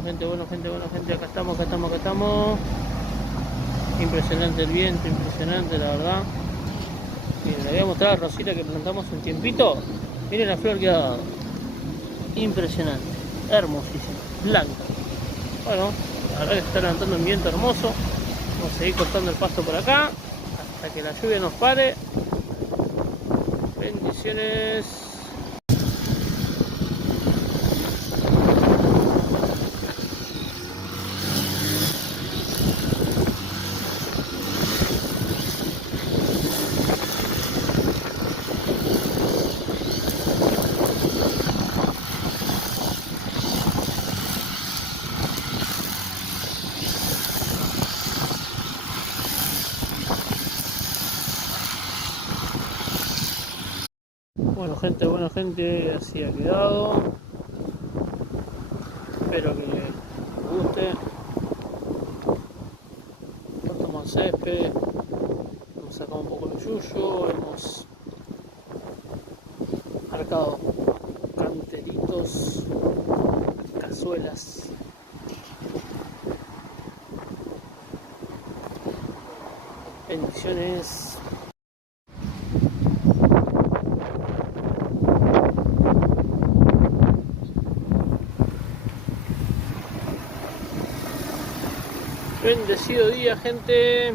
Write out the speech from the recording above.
bueno gente, acá estamos. Impresionante el viento, impresionante la verdad. Miren, le voy a mostrar a Rosita que plantamos un tiempito. Miren la flor que ha dado. Impresionante, hermosísima, blanca. Bueno, la verdad que se está levantando un viento hermoso. Vamos a seguir cortando el pasto por acá hasta que la lluvia nos pare. Bendiciones. Bueno gente, así ha quedado. Espero que les guste. Cortamos el césped, hemos sacado un poco de yuyo, hemos marcado canteritos, cazuelas. Bendiciones. Bendecido día, gente.